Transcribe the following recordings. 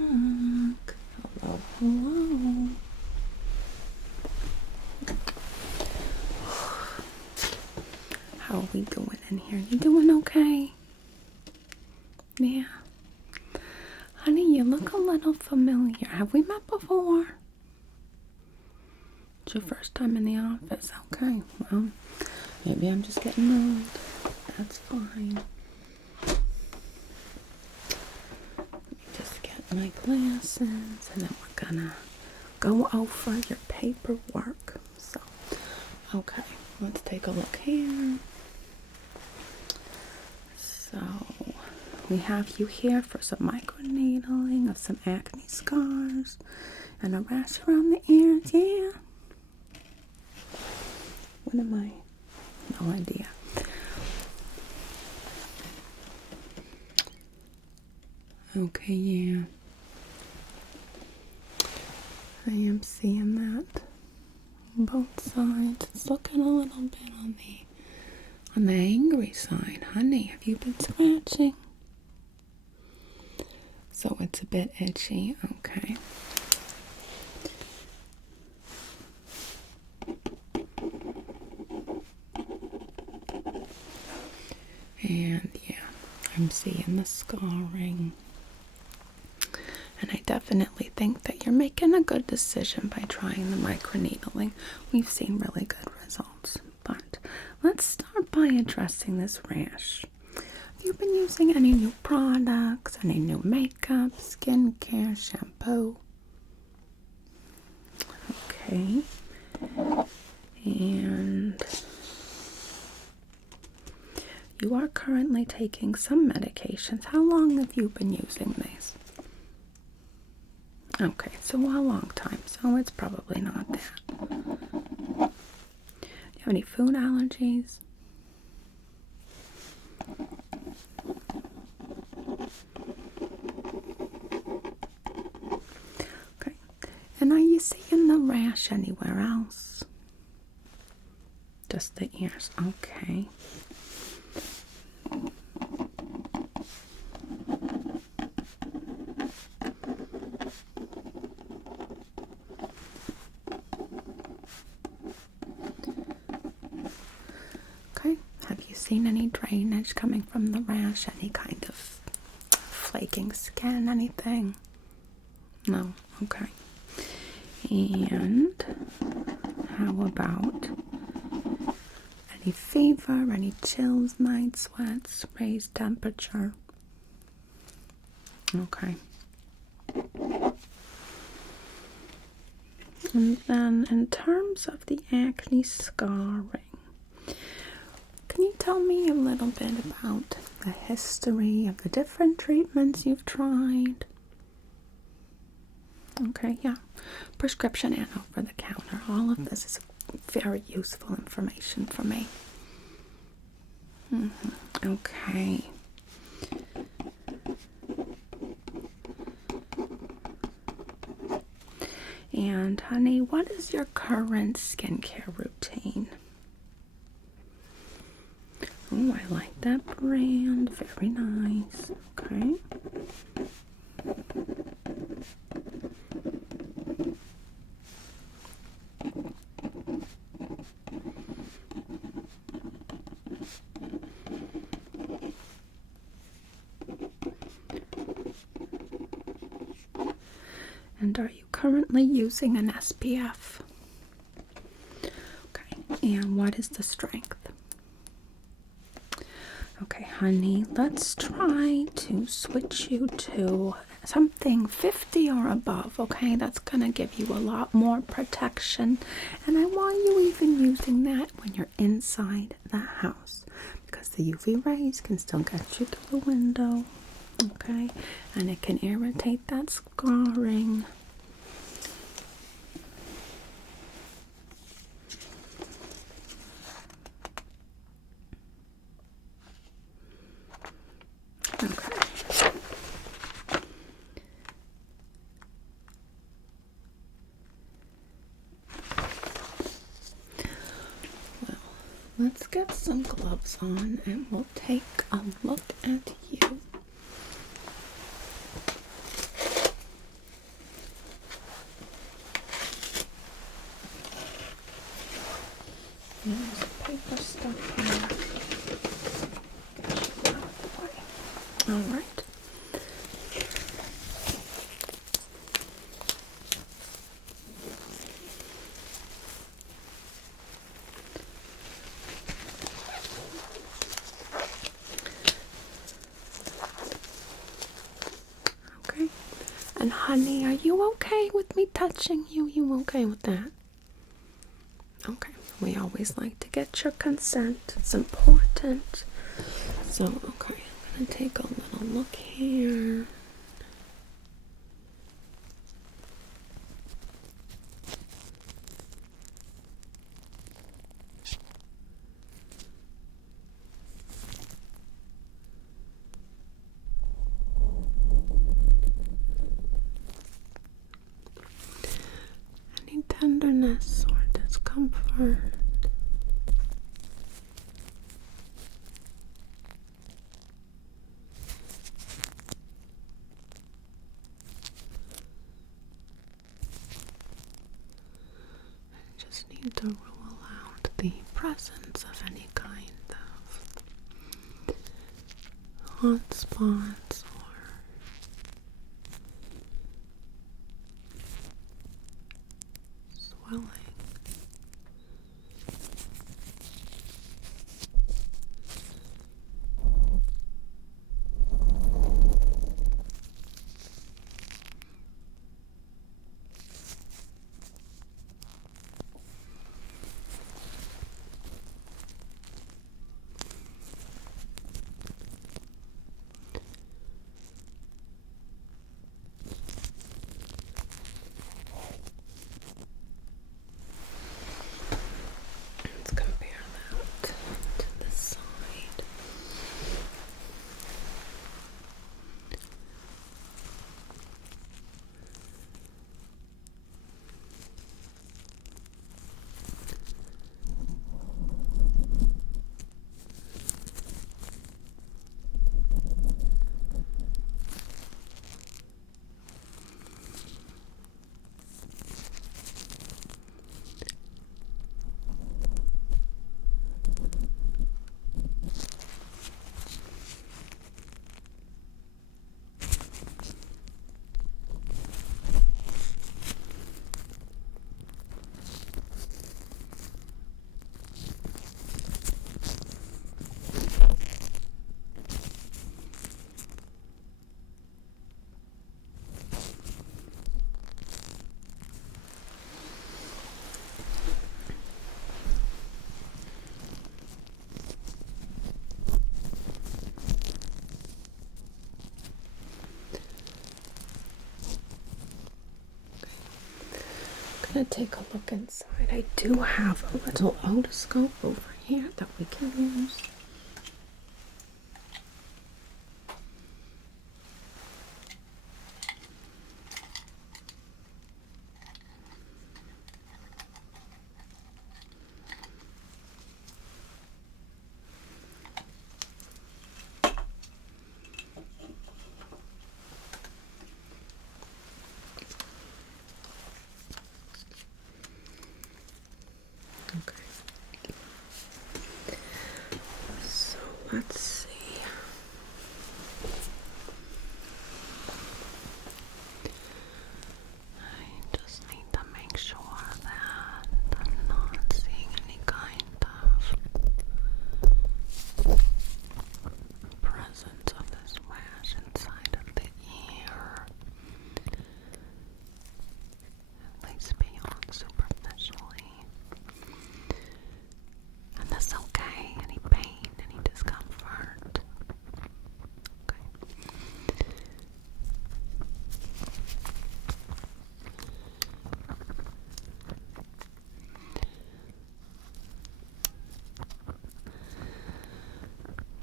back. Hello, hello. How are we doing in here? You doing okay? Yeah. Honey, you look a little familiar. Have we met before? It's your first time in the office. Okay, well, maybe I'm just getting old. That's fine. Let me just get my glasses, and then we're gonna go over your paperwork. So, okay, let's take a look here. So, we have you here for some microneedling of some acne scars and a rash around the ears. Yeah. What am I? No idea. Okay, yeah. I am seeing that on both sides. It's looking a little bit on the angry side. Honey, have you been scratching? So it's a bit itchy. Okay. And yeah, I'm seeing the scarring. And I definitely think that you're making a good decision by trying the microneedling. We've seen really good results. But let's start by addressing this rash. Have you been using any new products, any new makeup, skincare, shampoo? Okay. And you are currently taking some medications. How long have you been using these? Okay, so a long time, so it's probably not that. Do you have any food allergies? Okay, and are you seeing the rash anywhere else? Just the ears, okay. Okay, have you seen any drainage coming from the rash? Any kind of flaking skin, anything? No, okay. And how about any fever, any chills, night sweats, raised temperature? Okay. And then in terms of the acne scarring, can you tell me a little bit about the history of the different treatments you've tried? Okay, yeah. Prescription and over the counter. All of this is very useful information for me. Okay. And honey, what is your current skincare routine? Oh, I like that brand. Very nice. Okay. And are you currently using an SPF? Okay. And what is the strength? Okay, honey, let's try to switch you to something 50 or above, okay? That's going to give you a lot more protection. And I want you even using that when you're inside the house, because the UV rays can still get you through the window, okay? And it can irritate that scarring. Okay. Well, let's get some gloves on and we'll take a look at you. There's a paper stuff here. Get you out of the way. All right. Okay. And honey, are you okay with me touching you? You okay with that? Okay. We always like to get your consent. It's important. So, okay, I'm gonna take a little look here. Any tenderness or discomfort? Just need to rule out the presence of any kind of hot spots or swelling. Let's compare that to this side. I'm gonna take a look inside. I do have a little otoscope over here that we can use. Okay. So let's see. I just need to make sure that I'm not seeing any kind of presence of this rash inside of the ear. At least beyond superficially. And that's okay. Any pain, any discomfort. Okay.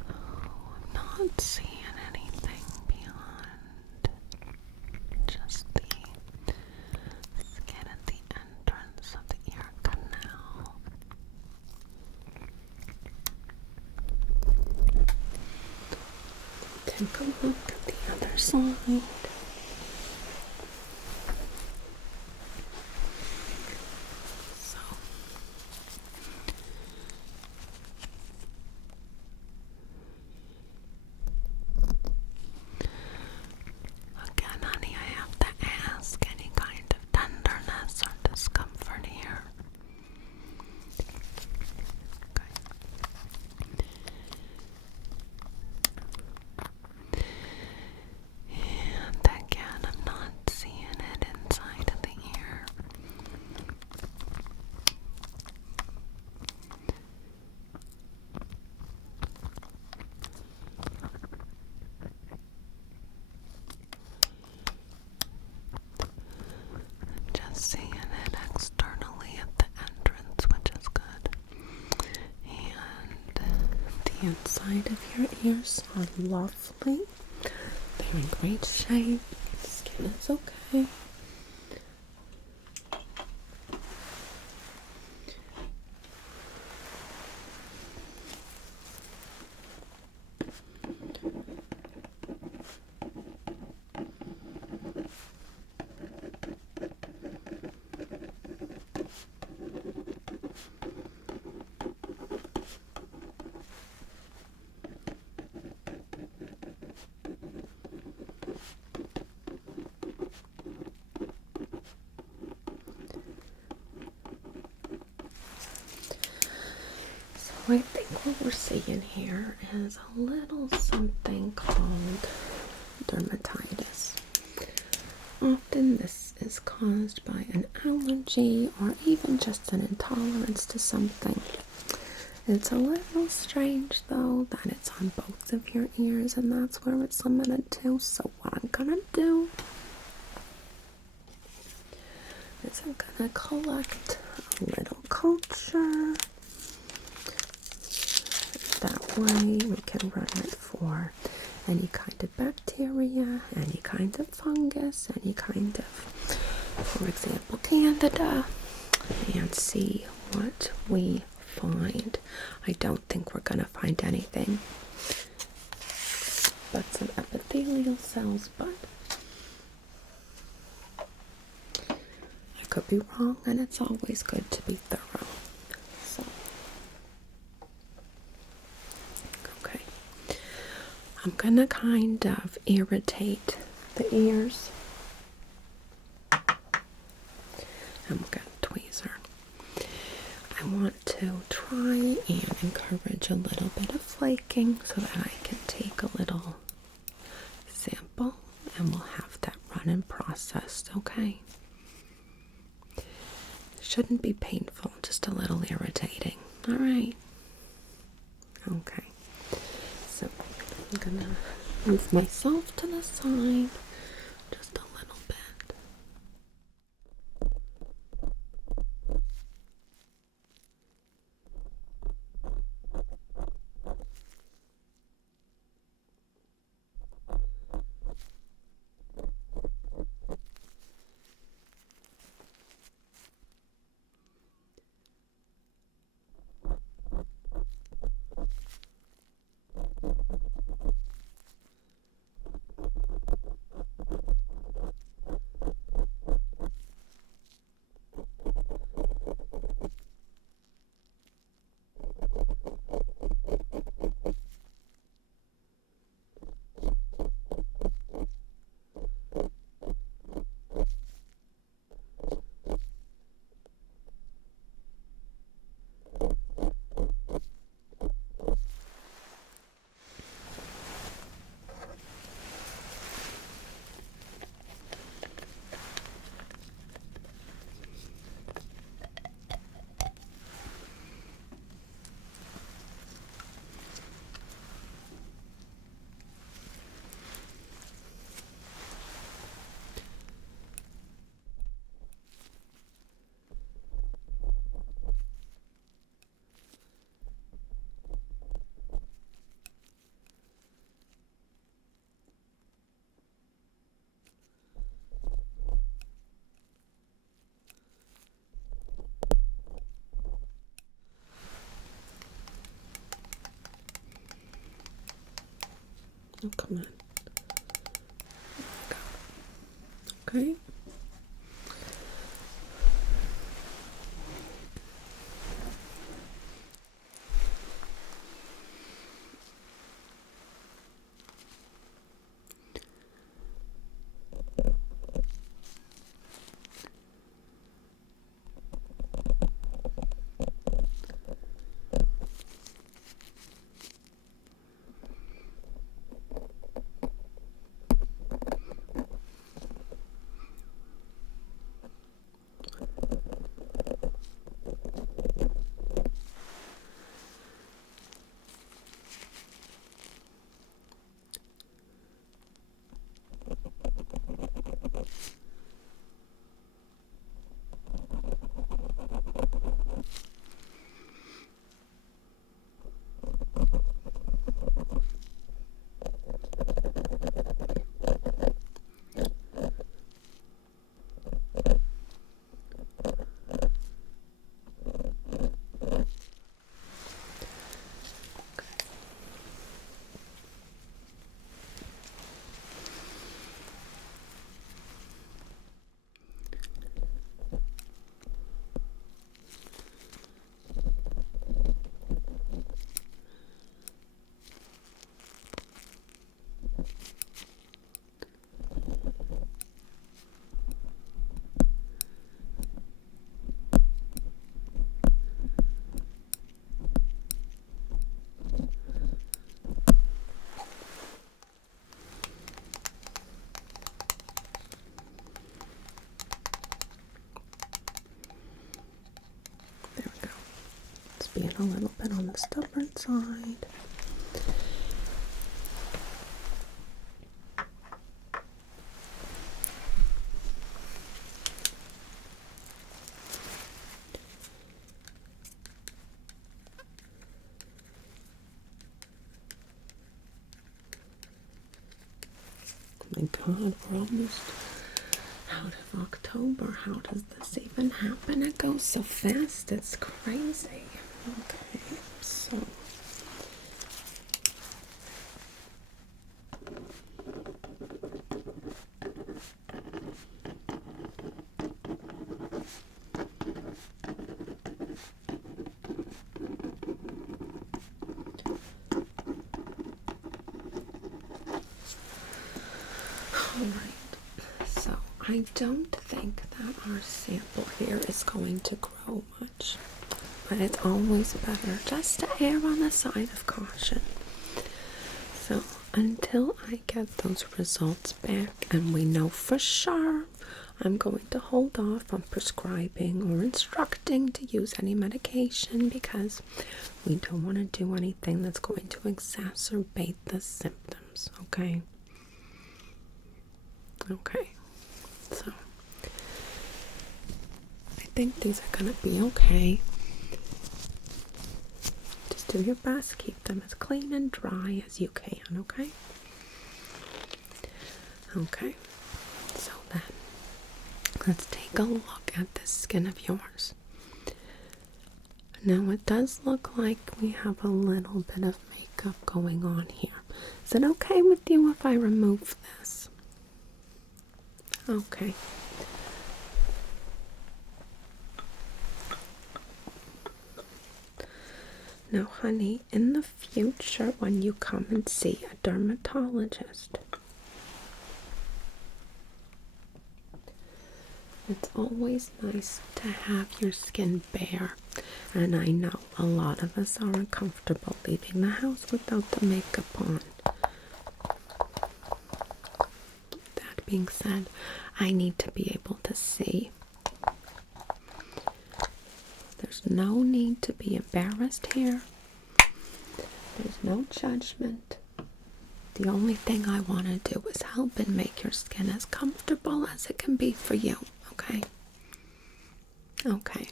I'm not seeing anything beyond just the skin at the entrance of the ear canal. Take a look at the other side. So, seeing it externally at the entrance, which is good. And the inside of your ears are lovely. They're in great shape. The skin is okay. I think what we're seeing here is a little something called dermatitis. Often this is caused by an allergy or even just an intolerance to something. It's a little strange though that it's on both of your ears and that's where it's limited to. So what I'm gonna do is I'm gonna collect a little culture. That way we can run it for any kind of bacteria, any kind of fungus, any kind of, for example, candida, and see what we find. I don't think we're going to find anything but some epithelial cells, but I could be wrong, and it's always good to be thorough. So, okay. I'm going to kind of irritate the ears. I'm going to tweezer. I want to try and encourage a little bit of flaking so that I can take a little sample and we'll have that run and processed, okay? Shouldn't be painful, just a little irritating. All right. Okay. So I'm gonna move myself to the side just a little bit. Oh, come on. Okay. being a little bit on the stubborn side. Oh my God, we're almost out of October. How does this even happen? It goes so fast, it's crazy. Okay, so alright, so I don't think that our sample here is going to grow much, but it's always better just to err on the side of caution. So until I get those results back and we know for sure, I'm going to hold off on prescribing or instructing to use any medication because we don't want to do anything that's going to exacerbate the symptoms, okay? Okay, so I think these are going to be okay. Just do your best, keep them as clean and dry as you can, okay? Okay, so then let's take a look at the skin of yours. Now it does look like we have a little bit of makeup going on here. Is it okay with you if I remove this? Okay. Now, honey, in the future, when you come and see a dermatologist, it's always nice to have your skin bare. And I know a lot of us are uncomfortable leaving the house without the makeup on. That being said, I need to be able to see. There's no need to be embarrassed here. There's no judgment. The only thing I want to do is help and make your skin as comfortable as it can be for you, okay? Okay.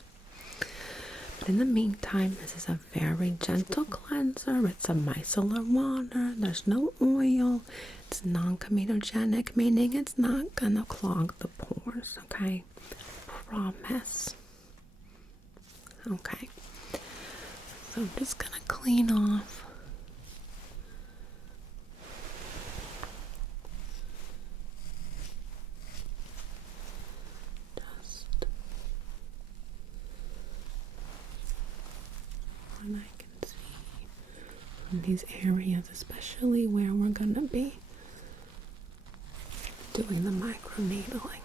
But in the meantime, this is a very gentle cleanser. It's a micellar water. There's no oil. It's non-comedogenic, meaning it's not gonna clog the pores, okay? Promise. Okay. So I'm just gonna clean off just what I can see from these areas, especially where we're gonna be doing the microneedling.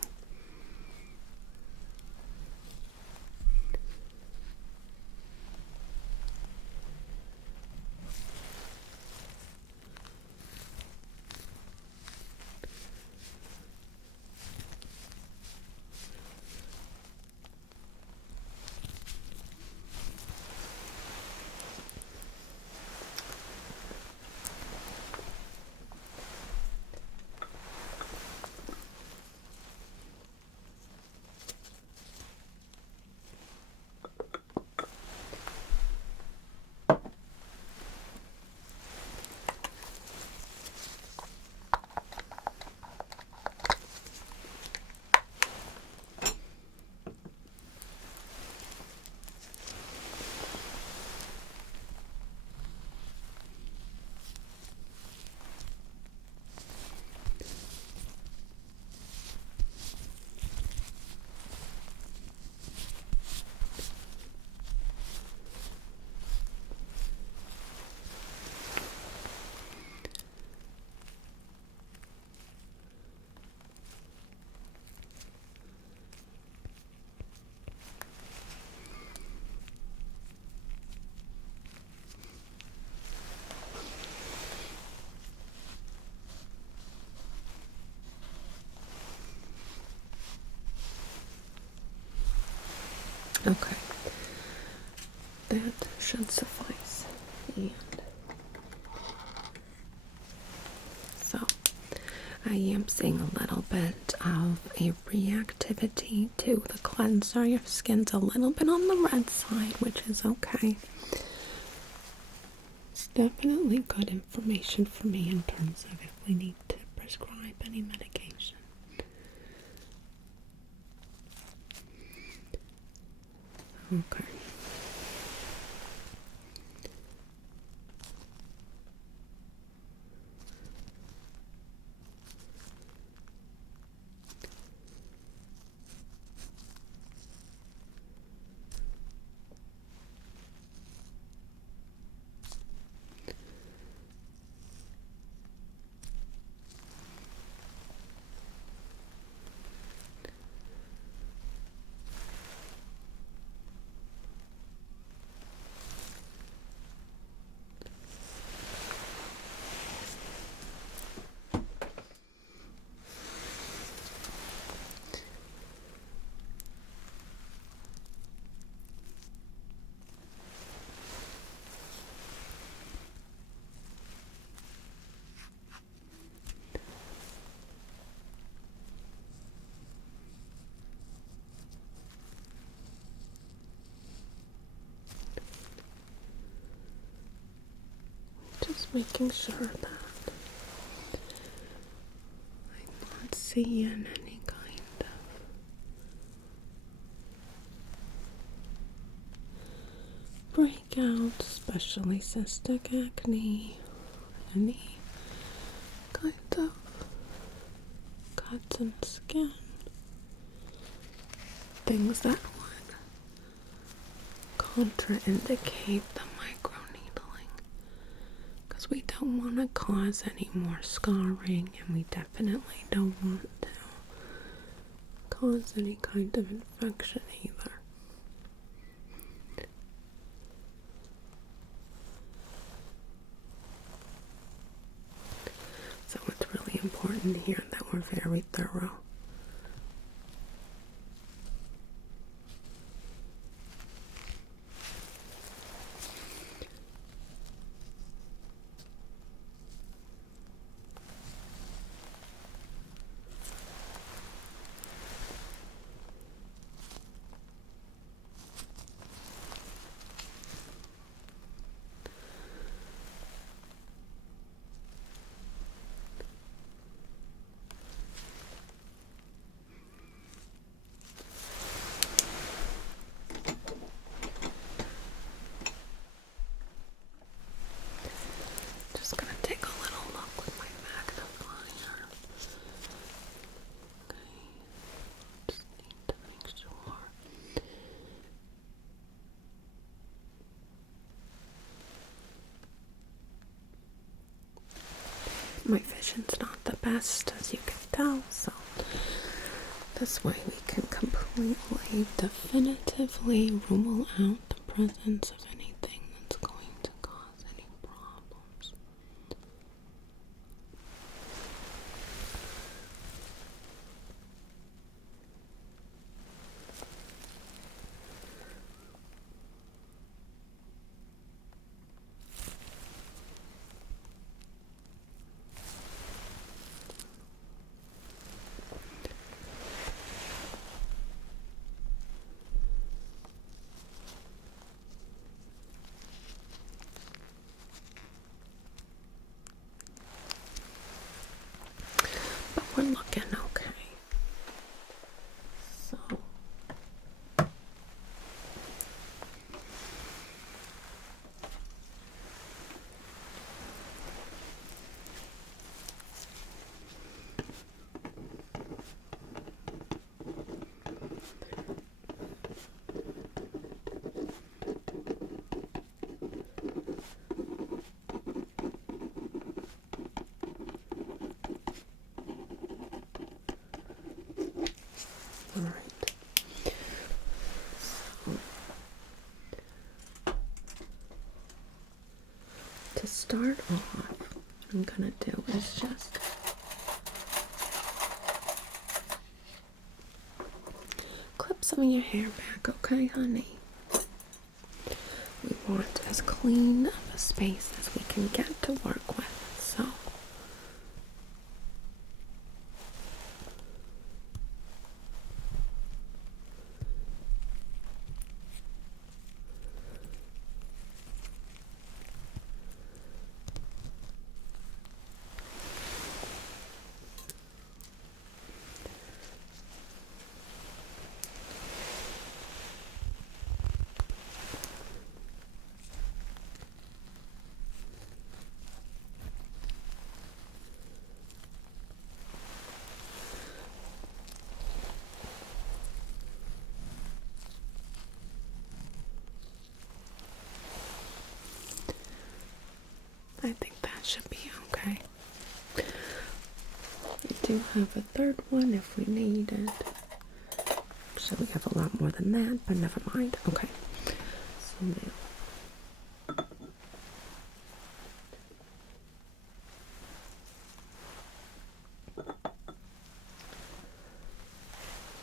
Okay. that should suffice. And so I am seeing a little bit of a reactivity to the cleanser. Your skin's a little bit on the red side, which is okay. It's definitely good information for me in terms of if we need to prescribe any medication. Okay. Just making sure that I'm not seeing any kind of breakout, especially cystic acne, any kind of cuts in skin, things that would contraindicate the microneedling, because we don't want to cause any more scarring, and we definitely don't want to cause any kind of infection either. So it's really important here that we're very thorough. Just gonna take a little look with my magnifier. Okay, just need to make sure. My vision's not the best, as you can tell, so this way we can completely, definitively rule out the presence of anything that's going to cause any problems. But we're looking okay. So all right. So, to start off, what I'm gonna do is just clip some of your hair back, okay, honey? We want as clean of a space as we can get to work with. So I think that should be okay. We do have a third one if we need it. So we have a lot more than that, but never mind. Okay. So now I'm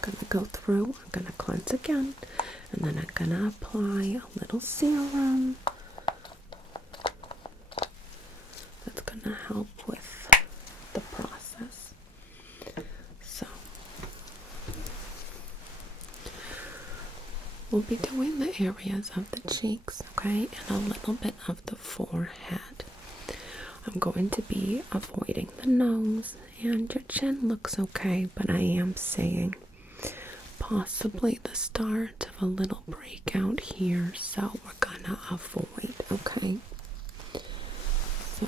gonna go through, I'm gonna cleanse again, and then I'm gonna apply a little serum that's gonna help with the process. So we'll be doing the areas of the cheeks, okay, and a little bit of the forehead. I'm going to be avoiding the nose, and your chin looks okay, but I am saying possibly the start of a little breakout here, so we're gonna avoid, okay? So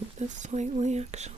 move this slightly, actually.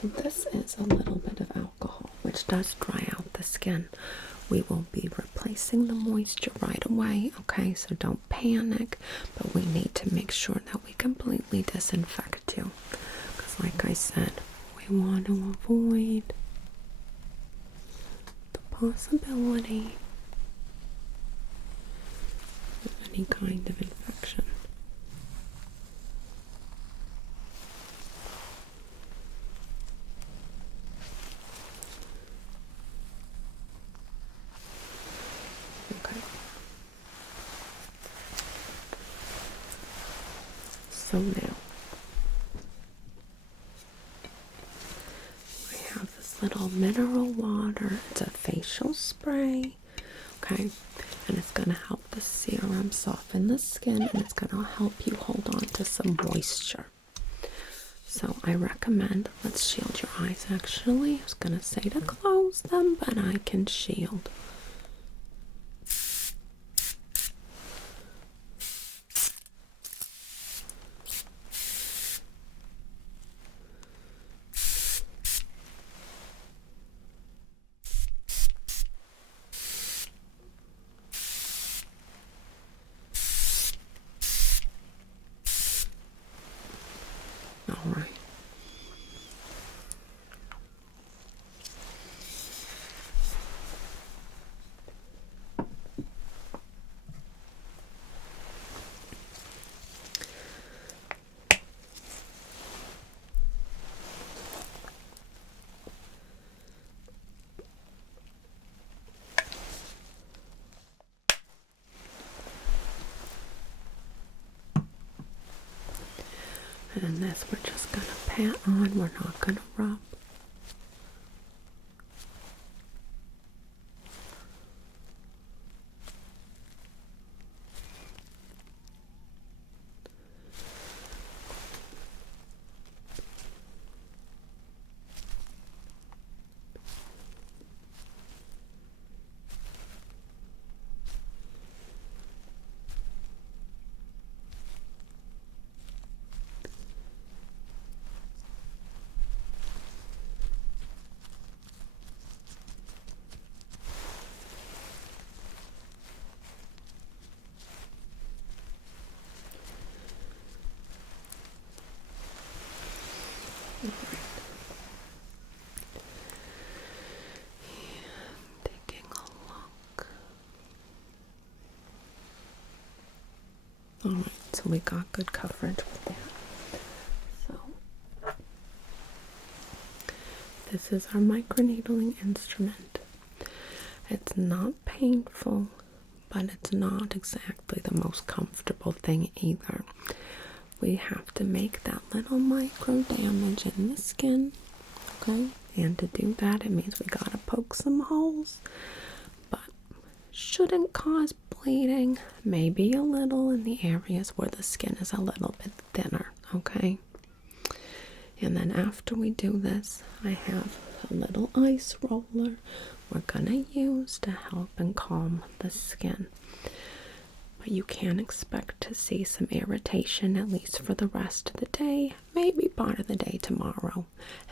So this is a little bit of alcohol, which does dry out the skin. We will be replacing the moisture right away, okay? So don't panic, but we need to make sure that we completely disinfect you. Because like I said, we want to avoid the possibility of any kind of infection. So now I have this little mineral water. It's a facial spray, okay? And it's going to help the serum soften the skin, and it's going to help you hold on to some moisture. So I recommend, let's shield your eyes actually. I was going to say to close them, but I can shield. Alright. And this we're just gonna pat on, we're not gonna rub. Taking a look. Alright, so we got good coverage with that. So, this is our microneedling instrument. It's not painful, but it's not exactly the most comfortable thing either. We have to make that little micro damage in the skin, okay? And to do that, it means we gotta poke some holes, but shouldn't cause bleeding, maybe a little in the areas where the skin is a little bit thinner, okay? And then after we do this, I have a little ice roller we're gonna use to help and calm the skin. But you can expect to see some irritation, at least for the rest of the day, maybe part of the day tomorrow.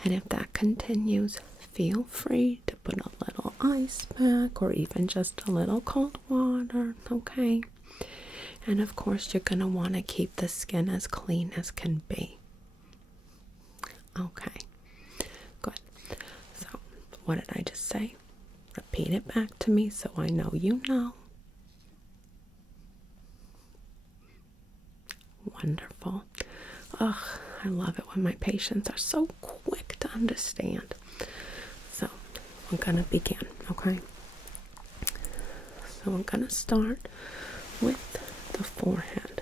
And if that continues, feel free to put a little ice pack or even just a little cold water, okay? And of course, you're gonna want to keep the skin as clean as can be. Okay, good. So, what did I just say? Repeat it back to me so I know you know. Wonderful. Ugh, I love it when my patients are so quick to understand. So, we're gonna begin, okay? So, I'm gonna start with the forehead.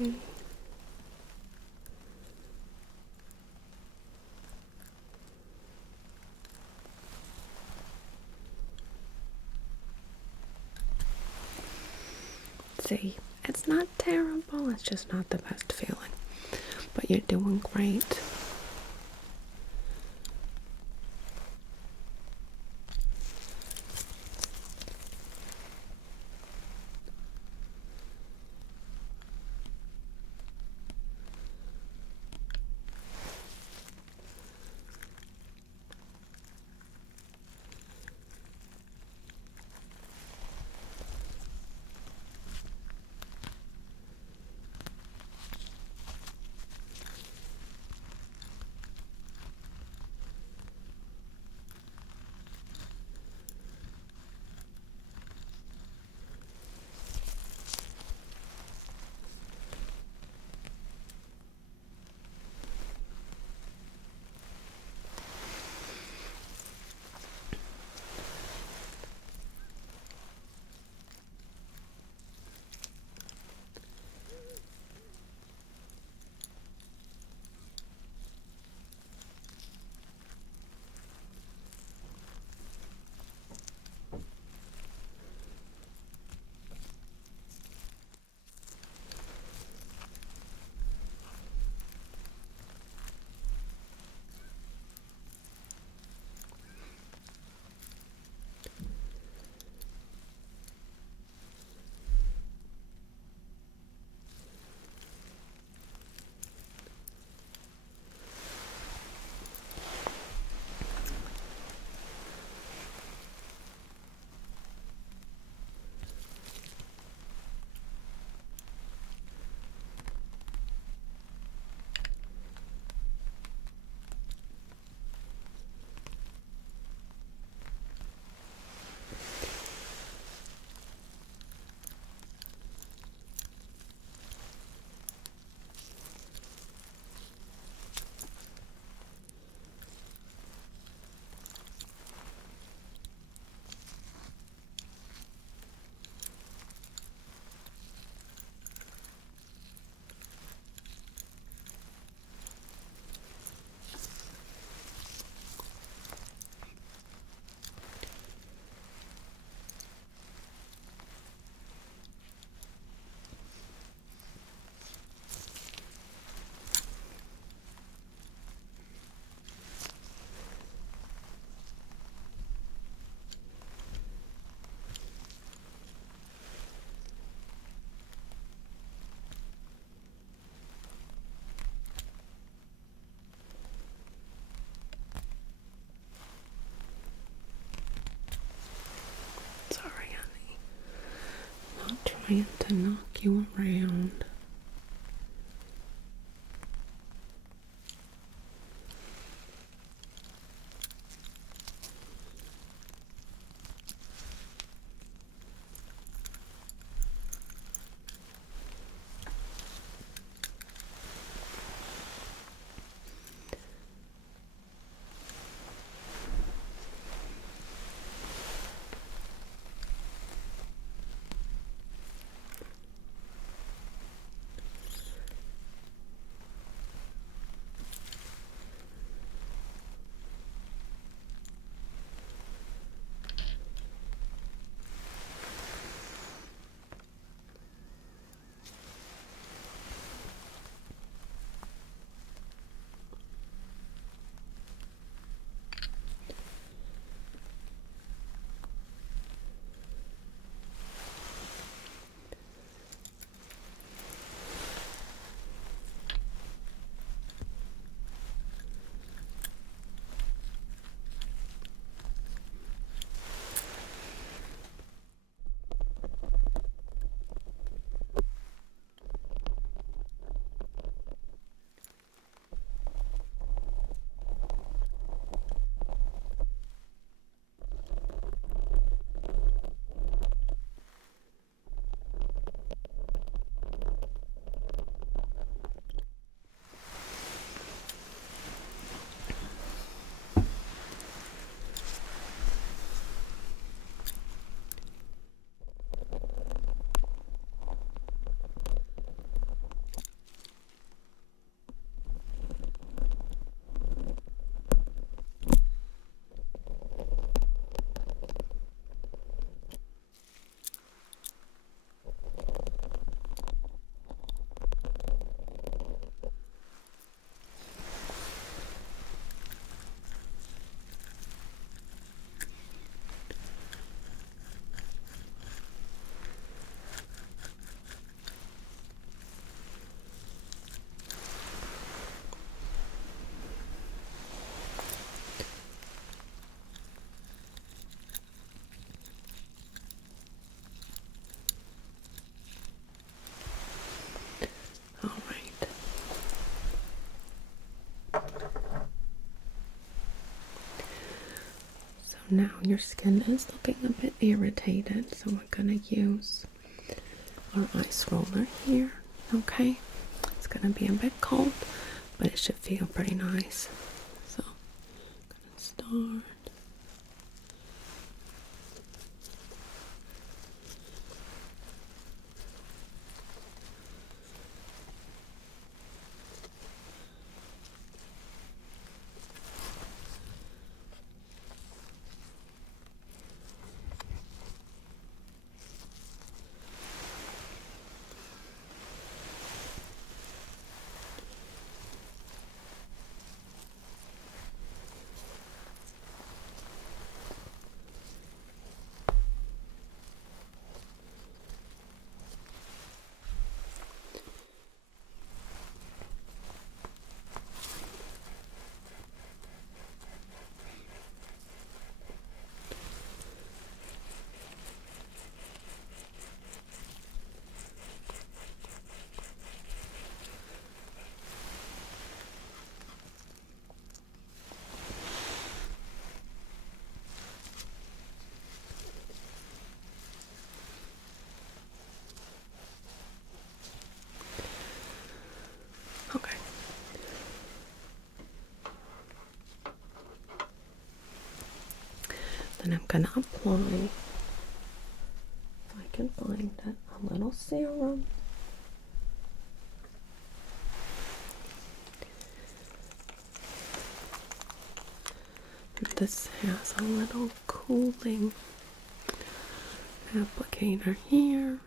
Okay. See, it's not terrible, it's just not the best feeling. But you're doing great. trying to knock you around. Now your skin is looking a bit irritated, so we're going to use our ice roller here, okay? It's going to be a bit cold, but it should feel pretty nice. So, I'm going to start. Okay. Then I'm going to apply, if I can find it, a little serum. This has a little cooling applicator here.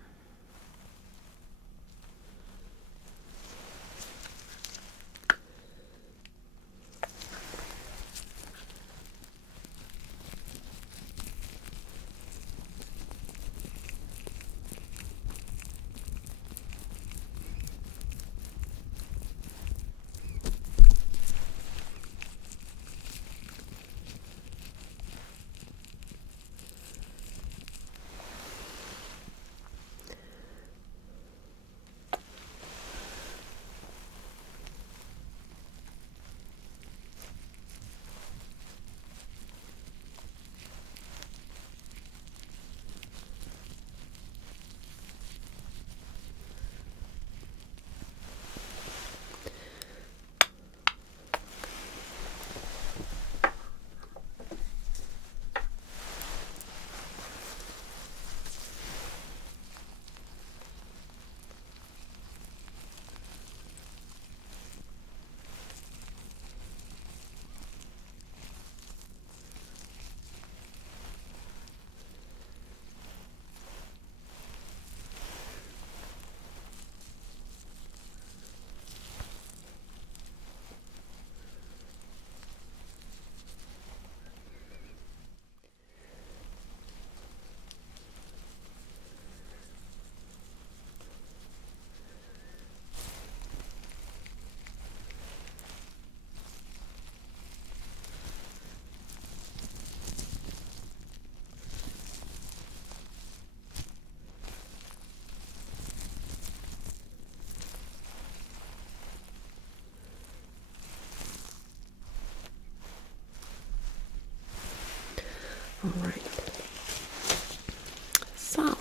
All right. So,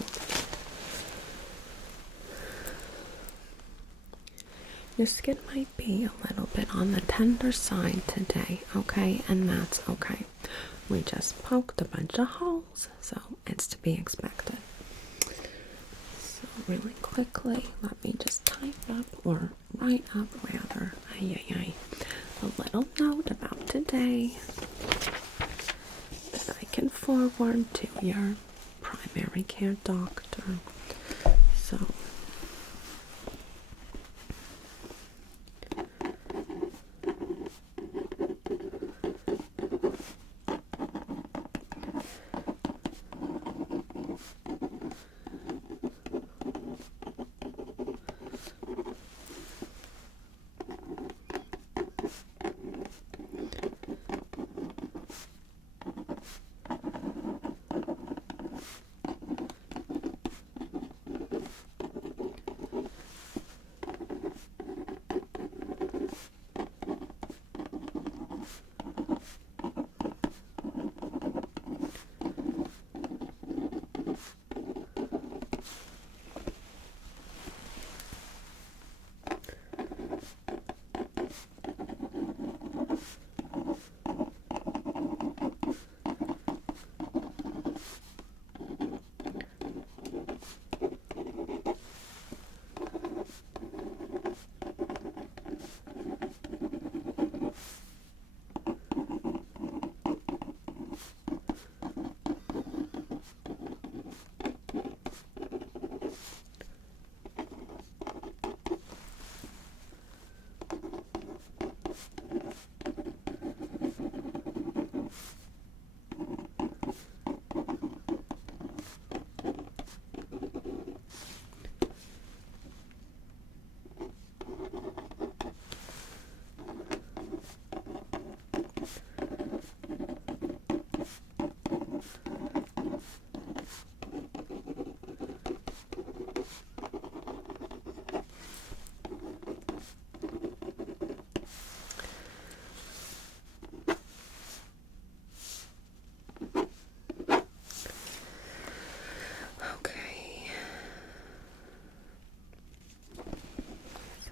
your skin might be a little bit on the tender side today, okay? And that's okay. We just poked a bunch of holes, so it's to be expected. So really quickly, let me just type up, or write up rather, a little note about today that I can forward to your primary care doctor. So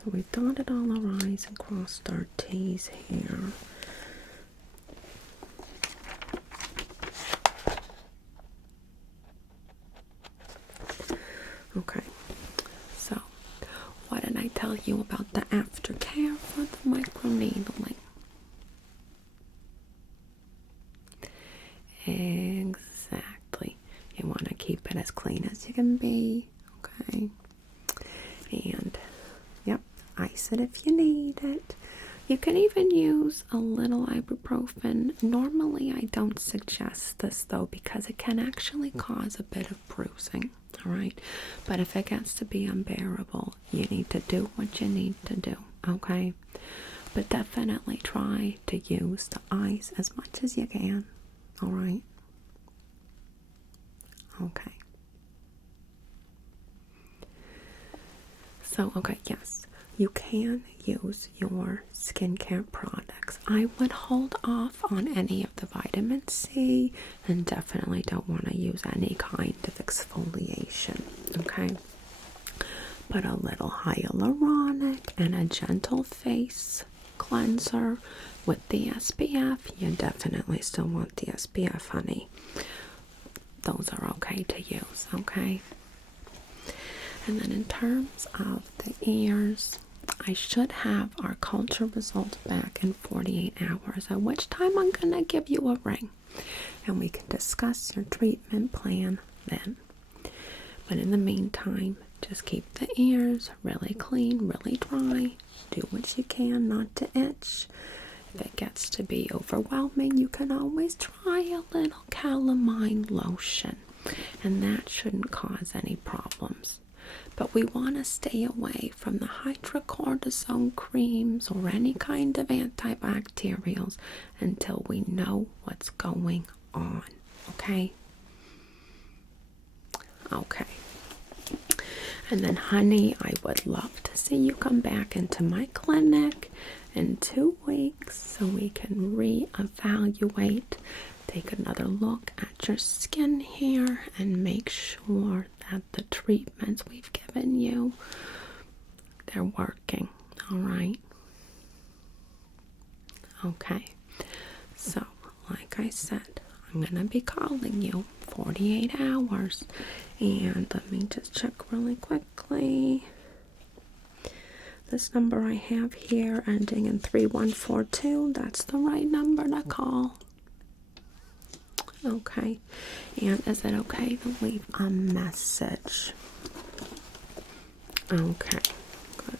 So we've dotted all our I's and crossed our T's here. Okay, so what did I tell you about the aftercare for the microneedling? Exactly. You want to keep it as clean as you can be, okay? And, yep, ice it if you need it. You can even use a little ibuprofen. Normally, I don't suggest this, though, because it can actually cause a bit of bruising, all right? But if it gets to be unbearable, you need to do what you need to do, okay? But definitely try to use the ice as much as you can, all right? Okay. So, okay, yes, you can use your skincare products. I would hold off on any of the vitamin C and definitely don't want to use any kind of exfoliation, okay? But a little hyaluronic and a gentle face cleanser with the SPF. You definitely still want the SPF, honey. Those are okay to use, okay? And then in terms of the ears, I should have our culture results back in 48 hours, at which time I'm going to give you a ring. And we can discuss your treatment plan then. But in the meantime, just keep the ears really clean, really dry. Do what you can not to itch. If it gets to be overwhelming, you can always try a little calamine lotion. And that shouldn't cause any problems. But we want to stay away from the hydrocortisone creams or any kind of antibacterials until we know what's going on, okay? Okay. And then, honey, I would love to see you come back into my clinic in 2 weeks so we can reevaluate take another look at your skin here and make sure that the treatments we've given you, they're working. All right. Okay. So, like I said, I'm going to be calling you 48 hours. And let me just check really quickly. This number I have here ending in 3142, that's the right number to call. Okay. And is it okay to leave a message? Okay. Good.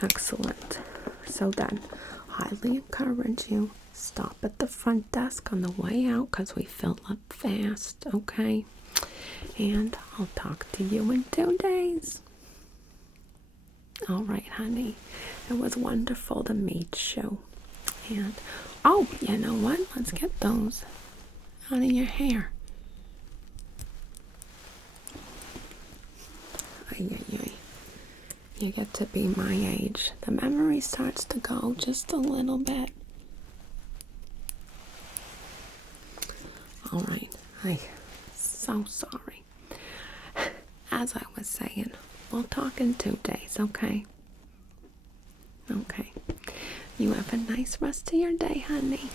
Excellent. So then, highly encourage you, stop at the front desk on the way out because we fill up fast, okay? And I'll talk to you in 2 days. All right, honey. It was wonderful to meet you. And, oh, you know what? Let's get those out of your hair. Ay, ay, ay. You get to be my age. The memory starts to go just a little bit. All right. I'm so sorry. As I was saying, we'll talk in 2 days, okay? Okay. You have a nice rest of your day, honey.